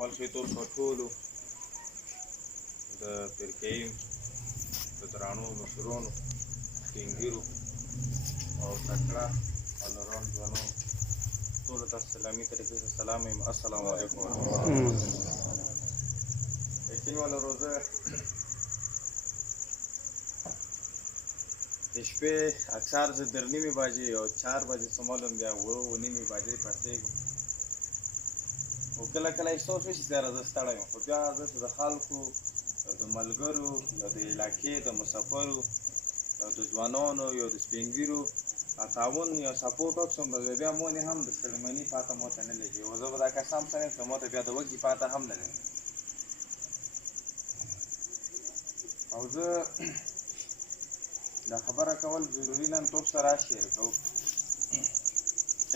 اول شی تاسو ټولو د پیر کریم د درانو مشرانو سپین او تکړه او نران ځوانانو ټولو ته اسلامي طریقې سره سلام یم. السلام علیکم ورحمة الله. یقین والا روزه د شپې اکثر زه در نیمې بجې او 4 بجې څه معلوم بیا 9 بجې پاڅېږم، خو کله کله احساس وشي چې یاره زه ستړی یم، خو بیا زه د خلکو د ملګرو یا د علاقې د مسافرو یا د ځوانانو یا د سپین ږیرو تعاون یا سپورټ وکړم، بیا مونې هم د ستړمني پاته ماته نه لګي، او زه به دا قسم سره یم چې ماته بیا د وږي پاته هم نه لګي. او زه دا خبره کول ضروري نن تاسو سره شیر کوم.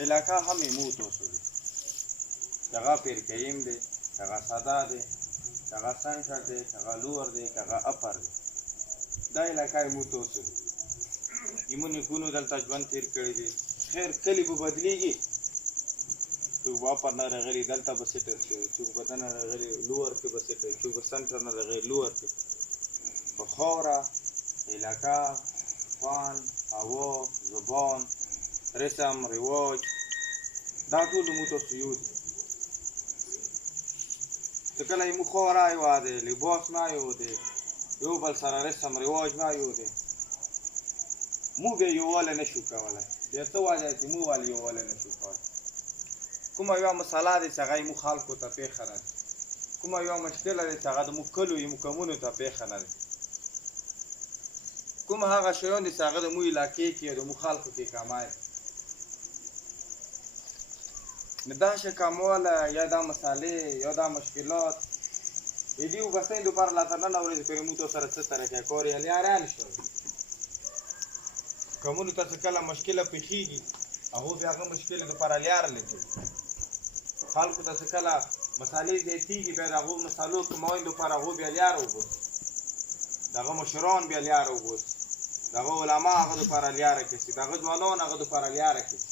علاقه هم مو تاسو دی، هغه پیر کریم دی، هغه ساده دی، هغه سنټر دی، هغه لور دی، هغه اپر دی. دا علاقه مو تاسو دی. ایمونې کونو دلته ژوند تیر کړی دی. خیر کلی به بدلیږي، څوک به اپر نه راغلي دلته به سیټل شي، څوک به دننه راغلي لور کې به سیټل، څوک به سنټر نه راغلي لور کې. په خاوره علاقه خوان هوا زبان رسم رواج دا ټول مو تاسو یو دي. چې کله مو خاوره یو دی، لباس نه یو دی، یو بل سره رسم رواج نه یو دی، مو بیا یووالی نه شو کولی. بیا څه وجه چې مو ولې یووالی نه شو کولی؟ کومه یوه مسله دی چې هغه مو خلکو ته پېښه نه ده، کومه یوه مشکله دی چې هغه د مو کلو مو قومونو ته پېښه نه ده، کوم هغه شیان دي چې هغه د مو علاقې کې او د مو خلکو کې کمای. نو دا شی کمواله یا دا مسالې یا دا مشکلات د دې وبسۍ دپاره لا تر ننه ورځې پورې مو تو سره څه طریقه کار یې لیاران شول. قومونو ته چې کله مشکله پېښېږي هغوی بیا هغه مشکلې دپاره لیاره لټوي. خلکو ته چې کله مسالې زیاتېږي بیا د هغو مسالو کمولو دپاره هغوی بیا لیاره وباسي، دغه مشران بیا لیاره وباسي، دغه علما هغه دپاره لیاره کسي، دغه ځوانان هغه دپاره لیاره کسي.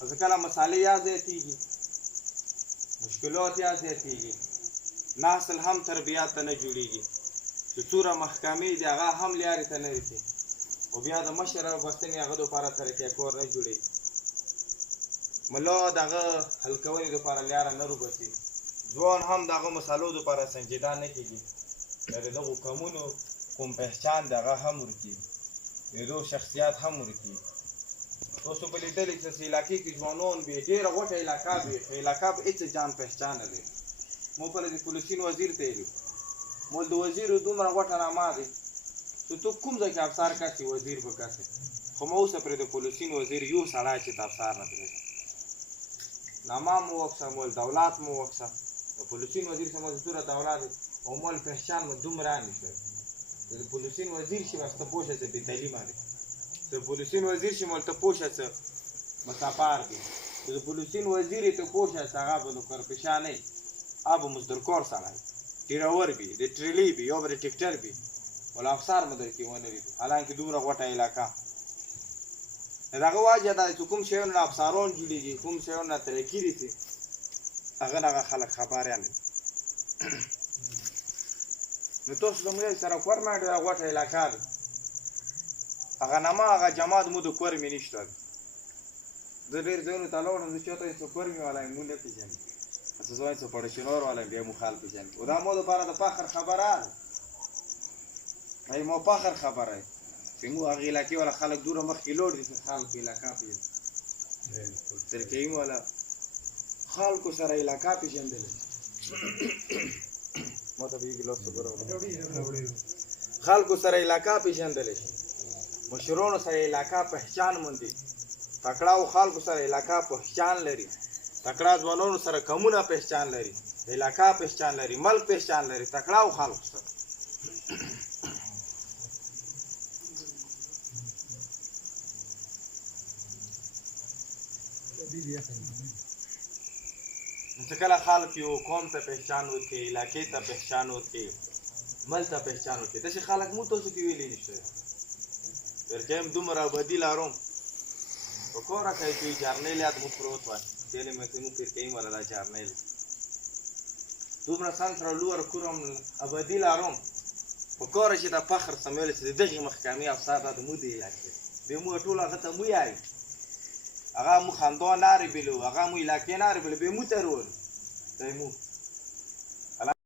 او چې کله مسالې یا زیاتېږي مشکلات یا زیاتېږي، نسل هم تربیات ته نه جوړېږي، چې څومره محکمې دي هغه هم لیارې ته نه رسي، او بیا د مشر او بستنې هغه دپاره طریقې کار نه جوړېږي. ملا دغه حل کولو دپاره لیاره نه روباسي، ځوان هم دغه مسالو دپاره سنجیده نه کېږي، د دغو قومونو کوم پهچان د هغه هم ورکېږي، د دغو شخصیت هم ورکېږي. تاسو به لیدلي چې علاقې کې ځوانان وي، ډېره غوټه علاقه وي، خو علاقه به هېڅ جان پهچان نه لري. مو کله د پولیسین وزیر ته ویلي، مول د وزیر دومره غوټه نامه دی چې ته کوم ځای کې افسر کسې وزیر به کسې، خو مه اوسه پرې د پولیسین وزیر یو سړی چې ته افسر نه پرېږده. نامه مو وکړه، مول دولت مو وکړه، د پولیسین وزیر څه مزدوره دولت دی، او مول پهچان مو دومره نشته. د پولیسین وزیر شي بس ته پوه شه چې بې تعلیمه دی، د پولیسین وزیر شي مول ته پوه شه چې مسافر دی، د پولیسین وزیر ته پوه شه چې هغه به نوکرپېشه نه وي، هغه به مزدورکار سړی ډریور وي، د ټریلي وي یا به د ټکټر وي، ولا افسر به در کې ونه وي، حالانکې دومره غوټه علاقه. د هغه وجه دا چې کوم شیانو نه افسران جوړېږي، کوم شیانو نه ترقي رسي، هغه نه هغه خلک خبر یې نه دي. نو تاسو د موږ سره کور مې ډېره غوټه علاقه ده، هغه نامه هغه جماعت مو د کور مې نشته ده. زه ډېر ځایونو ته لاړم، زه چېرته یم چې کور مې والا یم مو نه پېژني، چې زه وایم چې پړشینور والا یم بیا مو خال پېژني. او دا مو دپاره د فخر خبره ده، دا مو فخر خبره ده چې موږ هغې علاقې والا خلک دومره مخکې لوړ دي چې خلکو علاقه پېژني. ترکیم والا خلکو سره علاقه پېژندلی، خلکو سره علاقه پېژندلی شي، مشرانو سره علاقه پهچان موندي، تکړه او خلکو سره علاقه پهچان لري، تکړه ځوانانو سره قومونه پهچان لري، علاقه پهچان لري، ملک پهچان لري، تکړه او خلکو سره. چې کله خلک یو قوم ته پهچان ورکوي، علاقې ته پهچان ورکوي، ملک ته پهچان ورکوي، داسې خلک مو تاسو کې ویلي نشته. درکیم دومره آبادي لرم، په کوره کوي چې جرنیل یاد مو پروت وای، تېلې مې که مو پیر کوي والا دا جرنیل دومره سم سره لور کوروم ابدي لارم په کاره چې دا فخر سمویل چې د دغې محکمې افسر دا د مو د علاقې بیا مو ټول هغه ته مو یایي هغه مو خندا نارې بلو هغه مو علاقې نارې بلو بیا مو ته رول دی مو